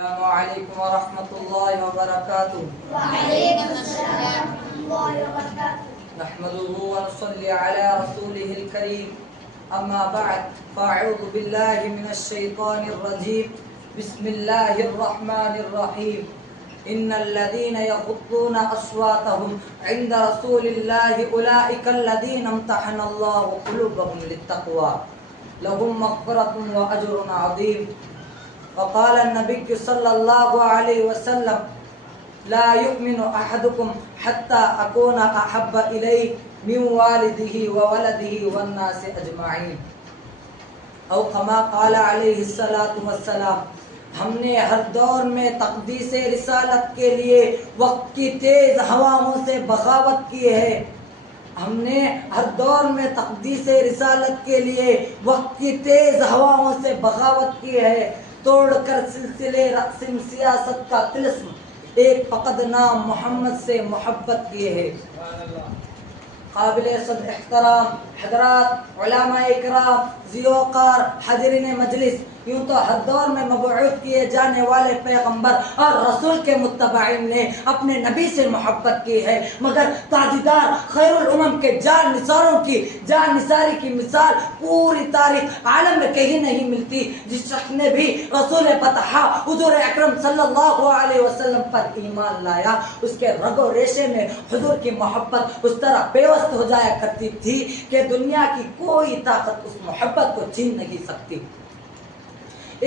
السلام علیکم ورحمۃ اللہ وبرکاتہ۔ وعلیکم السلام ورحمۃ اللہ وبرکاتہ۔ نحمده ونصلي على رسوله الكريم اما بعد فاعوذ باللہ من الشیطان الرجیم بسم اللہ الرحمن الرحیم ان الذين يغضون اصواتهم عند رسول الله اولئك الذين امتحن الله قلوبهم للتقوى لهم مغفرة واجر عظیم۔ وقال النبي صلى الله عليه وسلم لا يؤمن أحدكم حتى أكون أحب إليه من والده وولده والناس أجمعين أو كما قال عليه الصلاة والسلام۔ ہم نے ہر دور میں تقدیس رسالت کے لیے وقت کی تیز ہواؤں سے بغاوت کی ہے۔ ہم نے ہر دور میں تقدیس رسالت کے لیے وقت کی تیز ہواؤں سے بغاوت کی ہے، توڑ کر سلسلے رقص سیاست کا طلسم، ایک فقط نام محمد سے محبت کیے ہے۔ قابل صد احترام حضرات، علماء اکرام، ذیوقار، حاضرین مجلس، یوں تو ہر دور میں مبعوث کیے جانے والے پیغمبر اور رسول کے متبعین نے اپنے نبی سے محبت کی ہے، مگر تاجدار خیر الامم کے جان نثاروں کی جان نثاری کی مثال پوری تاریخ عالم میں کہیں نہیں ملتی۔ جس شخص نے بھی رسول بطحا حضور اکرم صلی اللہ علیہ وسلم پر ایمان لایا، اس کے رگ و ریشے میں حضور کی محبت اس طرح پیوست ہو جایا کرتی تھی کہ دنیا کی کوئی طاقت اس محبت کو چھین نہیں سکتی۔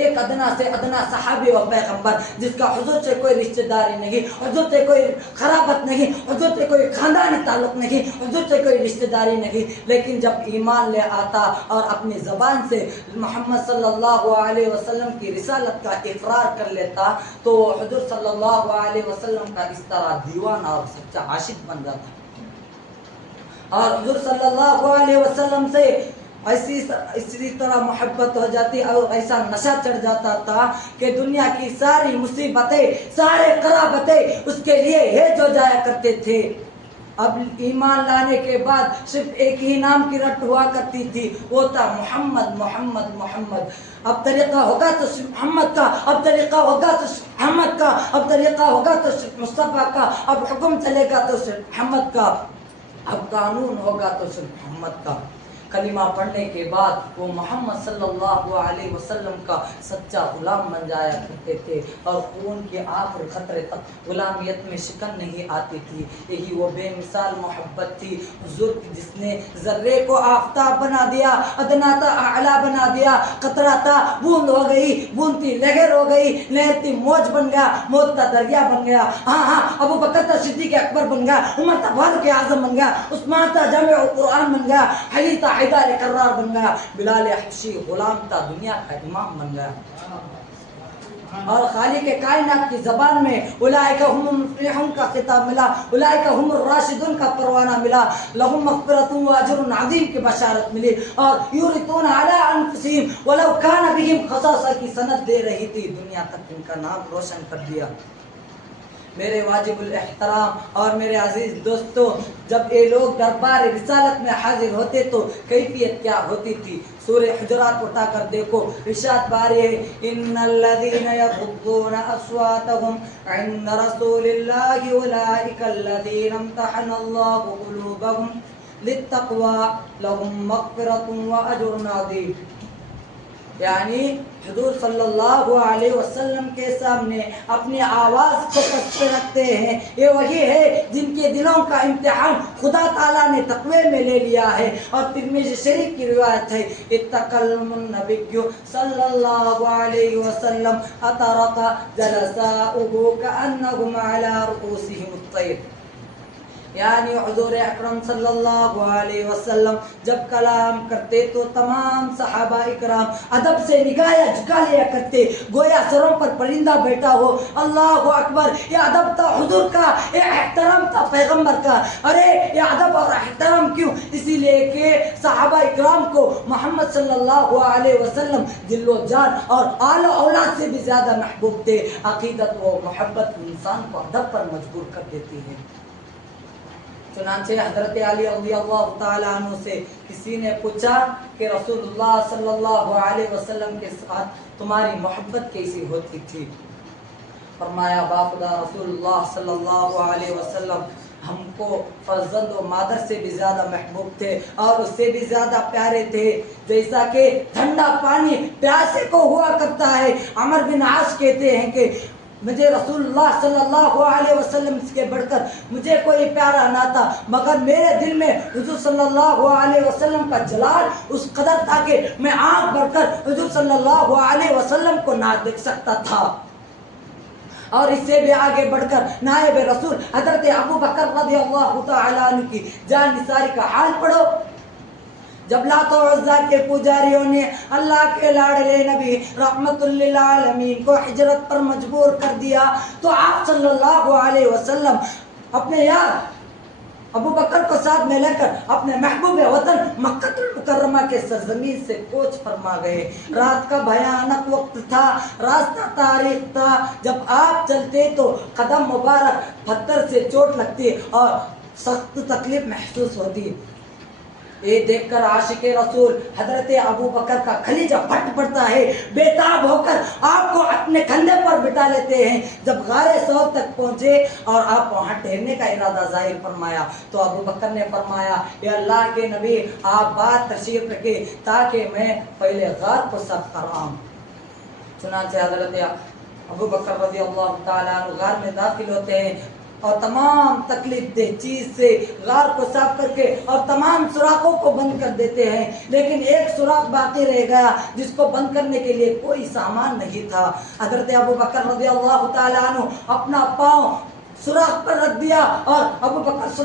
ایک ادنا سے ادنا صحابی و پیغمبر جس کا حضور سے کوئی رشتہ داری نہیں، حضور سے کوئی خرابت نہیں، حضور سے کوئی خاندانی تعلق نہیں، حضور سے کوئی رشتہ داری نہیں، لیکن جب ایمان لے آتا اور اپنی زبان سے محمد صلی اللہ علیہ وسلم کی رسالت کا اقرار کر لیتا تو حضور صلی اللہ علیہ وسلم کا اس طرح دیوانہ اور سچا عاشق بن جاتا، اور حضور صلی اللہ علیہ وسلم سے اسی طرح محبت ہو جاتی اور ایسا نشہ چڑھ جاتا تھا کہ دنیا کی ساری مصیبتیں، سارے قرابتیں اس کے لیے ہیج ہو جایا کرتے تھے۔ اب ایمان لانے کے بعد صرف ایک ہی نام کی رٹ ہوا کرتی تھی، وہ تھا محمد محمد محمد۔ اب طریقہ ہوگا تو صرف محمد کا، اب طریقہ ہوگا تو صرف محمد کا، اب طریقہ ہوگا تو صرف مصطفیٰ کا، اب حکم چلے گا تو صرف محمد کا، اب قانون ہوگا تو صرف محمد کا۔ کلمہ پڑھنے کے بعد وہ محمد صلی اللہ علیہ وسلم کا سچا غلام بن جایا کرتے تھے، اور خون کے آخری خطرے تک غلامیت میں شکن نہیں آتی تھی۔ یہی وہ بے مثال محبت تھی حضور کی، جس نے ذرے کو آفتاب بنا دیا، ادنا تھا اعلیٰ بنا دیا، قطرہ تھا بوند ہو گئی، بوند تھی لہر ہو گئی، لہر تھی موج بن گیا، موج تھا دریا بن گیا۔ ہاں ابو بکر تھا صدیق اکبر بن گیا، عمر تھا فاروق اعظم بن گیا، عثمان تھا جامع القرآن بن گیا، علی تھا حیدر کرار بن گیا، بلال حبشی غلام تھا دنیا کا امام بن گیا۔ اور خالق کائنات کی زبان میں اولئک هم المفلحون کا خطاب ملا، اولئک هم الراشدون کا پروانہ ملا، لهم مغفرۃ واجر عظیم کی بشارت ملی، اور یورثون علی انفسہم ولو کان بہم خصاصہ کی سند دے رہی تھی، دنیا تک ان کا نام روشن کر دیا۔ میرے واجب الاحترام اور میرے عزیز دوستو، جب یہ لوگ دربار رسالت میں حاضر ہوتے تو کیفیت کیا ہوتی تھی؟ سورہ حجرات اٹھا کر دیکھو، ارشاد باری ہے ان الذین یغضون اصواتهم عند رسول اللہ اولئک الذین امتحن اللہ قلوبهم للتقوی لهم مغفرۃ واجر عظیم۔ یعنی حضور صلی اللہ علیہ وسلم کے سامنے اپنی آواز کو پست رکھتے ہیں، یہ وہی ہے جن کے دلوں کا امتحان خدا تعالیٰ نے تقوی میں لے لیا ہے۔ اور ترمذی شریف کی روایت ہے اتقلم النبی صلی اللہ علیہ وسلم اطرق جلساؤه كأنهم على رؤوسهم الطير، یعنی حضور اکرم صلی اللہ علیہ وسلم جب کلام کرتے تو تمام صحابہ اکرام ادب سے نگاہ جھکا لیا کرتے، گویا سروں پر پرندہ بیٹھا ہو۔ اللہ اکبر! یہ ادب تھا حضور کا، یہ احترام تھا پیغمبر کا۔ ارے یہ ادب اور احترام کیوں؟ اسی لیے کہ صحابہ اکرام کو محمد صلی اللہ علیہ وسلم دل و جان اور آل و اولاد سے بھی زیادہ محبوب تھے۔ عقیدت و محبت انسان کو ادب پر مجبور کر دیتی ہے۔ چنانچہ حضرت علی رضی اللہ تعالیٰ عنہ سے کسی نے پوچھا کہ رسول اللہ صلی اللہ علیہ وسلم کے ساتھ تمہاری محبت کیسی ہوتی تھی؟ فرمایا باخدا رسول اللہ صلی اللہ علیہ وسلم ہم کو فرزند و مادر سے بھی زیادہ محبوب تھے اور اس سے بھی زیادہ پیارے تھے، جیسا کہ ٹھنڈا پانی پیاسے کو ہوا کرتا ہے۔ عمر بن عاص کہتے ہیں کہ مجھے رسول اللہ صلی اللہ علیہ وسلم سے بڑھ کر مجھے کوئی پیارا نہ تھا، مگر میرے دل میں حضور صلی اللہ علیہ وسلم کا جلال اس قدر تھا کہ میں آنکھ بھر کر حضور صلی اللہ علیہ وسلم کو نہ دیکھ سکتا تھا۔ اور اس سے بھی آگے بڑھ کر نائب رسول حضرت ابو بکر رضی اللہ تعالی عنہ کی جان نثاری کا حال پڑھو۔ جب لات و عزا کے پجاریوں نے اللہ کے لاڈلے نبی رحمت للعالمین کو ہجرت پر مجبور کر دیا تو آپ صلی اللہ علیہ وسلم اپنے یار ابو بکر کو ساتھ میں لے کر اپنے محبوب وطن مکہ المکرمہ کے سرزمین سے کوچ فرما گئے۔ رات کا بھیانک وقت تھا، راستہ تاریخ تھا، جب آپ چلتے تو قدم مبارک پتھر سے چوٹ لگتی اور سخت تکلیف محسوس ہوتی۔ یہ دیکھ کر عاشق رسول حضرت ابو بکر کا کلیجہ پھٹ پڑتا ہے، بے تاب ہو کر آپ کو اپنے کندھے پر بٹھا لیتے ہیں۔ جب غار ثور تک پہنچے اور آپ وہاں ٹھہرنے کا ارادہ ظاہر فرمایا تو ابو بکر نے فرمایا اے اللہ کے نبی آپ بات تشریف رکھیں تاکہ میں پہلے غار کو صاف کراؤں۔ چنانچہ حضرت ابو بکر رضی اللہ تعالیٰ عنہ غار میں داخل ہوتے ہیں اور تمام تکلیف دہ چیز سے غار کو صاف کر کے اور تمام سوراخوں کو بند کر دیتے ہیں، لیکن ایک سوراخ باقی رہ گیا جس کو بند کرنے کے لیے کوئی سامان نہیں تھا۔ حضرت ابو بکر رضی اللہ تعالیٰ عنہ اپنا پاؤں سوراخ پر رکھ دیا اور ابو بکر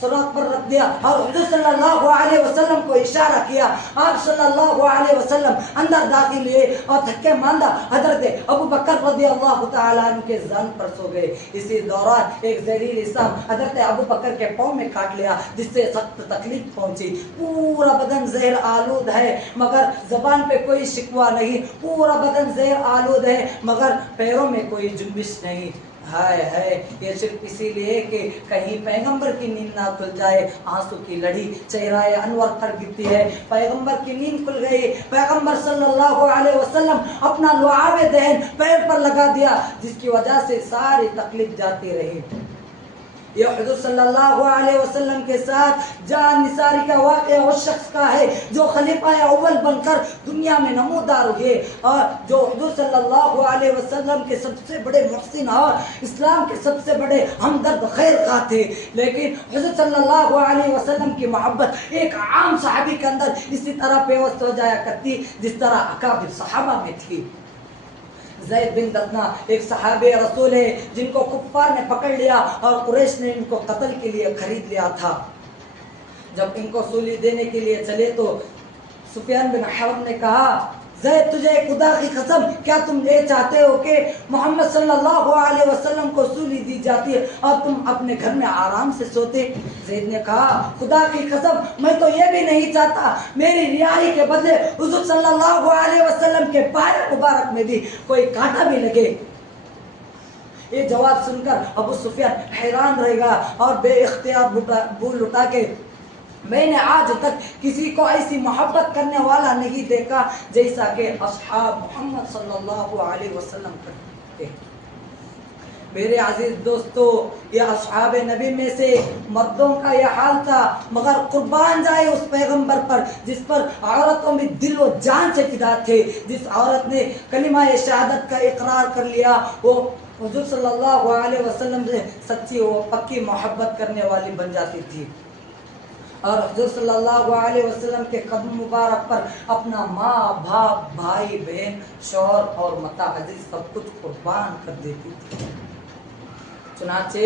سوراخ پر رکھ دیا اور حضور صلی اللہ علیہ وسلم کو اشارہ کیا۔ آپ صلی اللہ علیہ وسلم اندر داخل ہوئے اور تھکے ماندہ حضرت ابو بکر رضی اللہ تعالیٰ عنہ کے زان پر سو گئے۔ اسی دوران ایک زہریلی سام حضرت ابو بکر کے پاؤں میں کاٹ لیا جس سے سخت تکلیف پہنچی۔ پورا بدن زہر آلود ہے مگر زبان پہ کوئی شکوہ نہیں، پورا بدن زہر آلود ہے مگر پیروں میں کوئی جنبش نہیں۔ ہائے ہائے، یہ صرف اسی لیے کہ کہیں پیغمبر کی نیند نہ کھل جائے۔ آنسو کی لڑی چہرہ انور پر گرتی ہے، پیغمبر کی نیند کھل گئی۔ پیغمبر صلی اللہ علیہ وسلم اپنا لعاب دہن پیر پر لگا دیا جس کی وجہ سے ساری تکلیف جاتی رہی۔ یہ حضور صلی اللہ علیہ وسلم کے ساتھ جان نثاری کا واقعہ اس شخص کا ہے جو خلیفہ اول بن کر دنیا میں نمودار ہوئے اور جو حضور صلی اللہ علیہ وسلم کے سب سے بڑے محسن اور اسلام کے سب سے بڑے ہمدرد خیر خواہ تھے، لیکن حضور صلی اللہ علیہ وسلم کی محبت ایک عام صحابی کے اندر اسی طرح پیوست ہو جایا کرتی جس طرح اکابر صحابہ میں تھی۔ زید بن دثنہ ایک صحابی رسول ہے جن کو کفار نے پکڑ لیا اور قریش نے ان کو قتل کے لیے خرید لیا تھا۔ جب ان کو سولی دینے کے لیے چلے تو سفیان بن حرب نے کہا زید تجھے خدا کی قسم کیا تم یہ چاہتے ہو کہ محمد صلی اللہ علیہ وسلم کو سولی دی جاتی ہے اور تم اپنے گھر میں آرام سے سوتے؟ زید نے کہا خدا کی قسم میں تو یہ بھی نہیں چاہتا میری رہائی کے بدلے حضور صلی اللہ علیہ وسلم کے پائے مبارک میں بھی کوئی کانٹا بھی لگے۔ یہ جواب سن کر ابو سفیان حیران رہ گا اور بے اختیار بول اٹھا کے میں نے آج تک کسی کو ایسی محبت کرنے والا نہیں دیکھا جیسا کہ اصحاب محمد صلی اللہ علیہ وسلم کرتے۔ میرے عزیز دوستو، یہ اصحاب نبی میں سے مردوں کا یہ حال تھا، مگر قربان جائے اس پیغمبر پر جس پر عورتوں میں دل و جان سے فدا تھے۔ جس عورت نے کلمہ شہادت کا اقرار کر لیا وہ حضور صلی اللہ علیہ وسلم سے سچی و پکی محبت کرنے والی بن جاتی تھی اور حضور صلی اللہ علیہ وسلم کے قدم مبارک پر اپنا ماں باپ بھائی بہن شوہر اور متاع عزیز سب کچھ قربان کر دیتی تھی۔ چنانچہ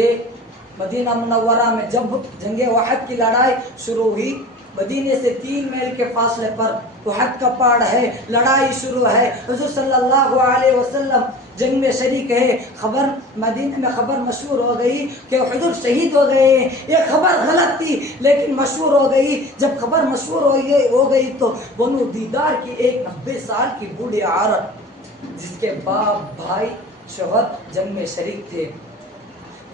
مدینہ منورہ میں جب جنگ احد کی لڑائی شروع ہوئی، مدینے سے 3 میل کے فاصلے پر احد کا پہاڑ ہے، لڑائی شروع ہے، حضور صلی اللہ علیہ وسلم جنگ میں شریک ہے۔ خبر مدینہ میں خبر مشہور ہو گئی کہ حضور شہید ہو گئے ہیں۔ یہ خبر غلط تھی لیکن مشہور ہو گئی۔ جب خبر مشہور ہو گئی تو بنو دیدار کی ایک 90 سال کی بوڑھی عورت جس کے باپ بھائی شوہر جنگ میں شریک تھے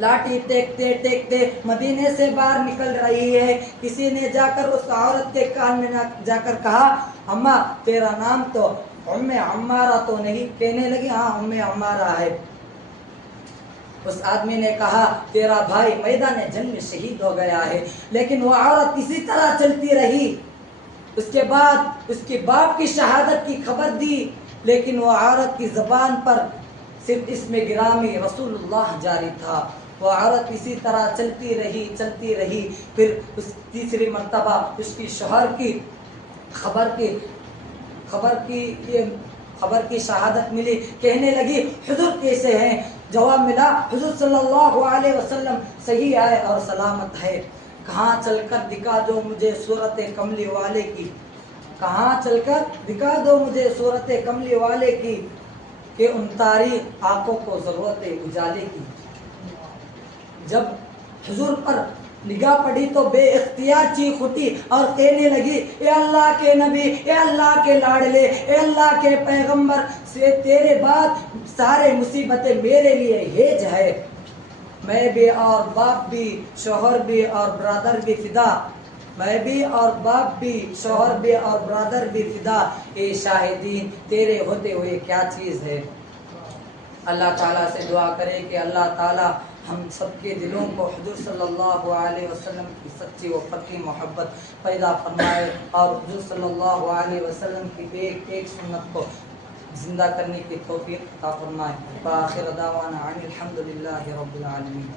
لاٹھی ٹیکتے ٹیکتے مدینے سے باہر نکل رہی ہے۔ کسی نے جا کر اس عورت کے کان میں جا کر کہا اماں تیرا نام تو ام عمارہ تو نہیں؟ کہنے لگی ہاں ام عمارہ ہے۔ اس آدمی نے کہا تیرا بھائی میدان جنگ میں شہید ہو گیا ہے، لیکن وہ عورت اسی طرح چلتی رہی۔ اس کے بعد اس کے باپ کی شہادت کی خبر دی، لیکن وہ عورت کی زبان پر صرف اسم گرامی رسول اللہ جاری تھا۔ وہ عورت اسی طرح چلتی رہی، پھر اس تیسری مرتبہ اس کی شوہر کی خبر کی شہادت ملی، کہنے لگی حضور کیسے ہیں؟ جواب ملا حضور صلی اللہ علیہ وسلم صحیح ہے اور سلامت ہے۔ کہاں چل کر دکھا دو مجھے صورت کملی والے کی، کہاں چل کر دکھا دو مجھے صورت کملی والے کی، کہ ان تاریخ آنکھوں کو ضرورت اجالے کی۔ جب حضور پر نگاہ پڑی تو بے اختیار چیخ اٹھی اور کہنے لگی اے اللہ کے نبی، اے اللہ کے لاڈلے، اے اللہ کے پیغمبر، سے تیرے بعد سارے مصیبتیں میرے لیے ہیج ہے۔ میں بھی اور باپ بھی، شوہر بھی اور برادر بھی فدا، میں بھی اور باپ بھی، شوہر بھی اور برادر بھی فدا، اے شاہدین تیرے ہوتے ہوئے کیا چیز ہے۔ اللہ تعالیٰ سے دعا کرے کہ اللہ تعالیٰ ہم سب کے دلوں کو حضور صلی اللہ علیہ وسلم کی سچی و پکی محبت پیدا فرمائے، اور حضور صلی اللہ علیہ وسلم کی ایک ایک سنت کو زندہ کرنے کی توفیق عطا فرمائے۔ وآخر دعوانا ان الحمد للہ رب العالمین۔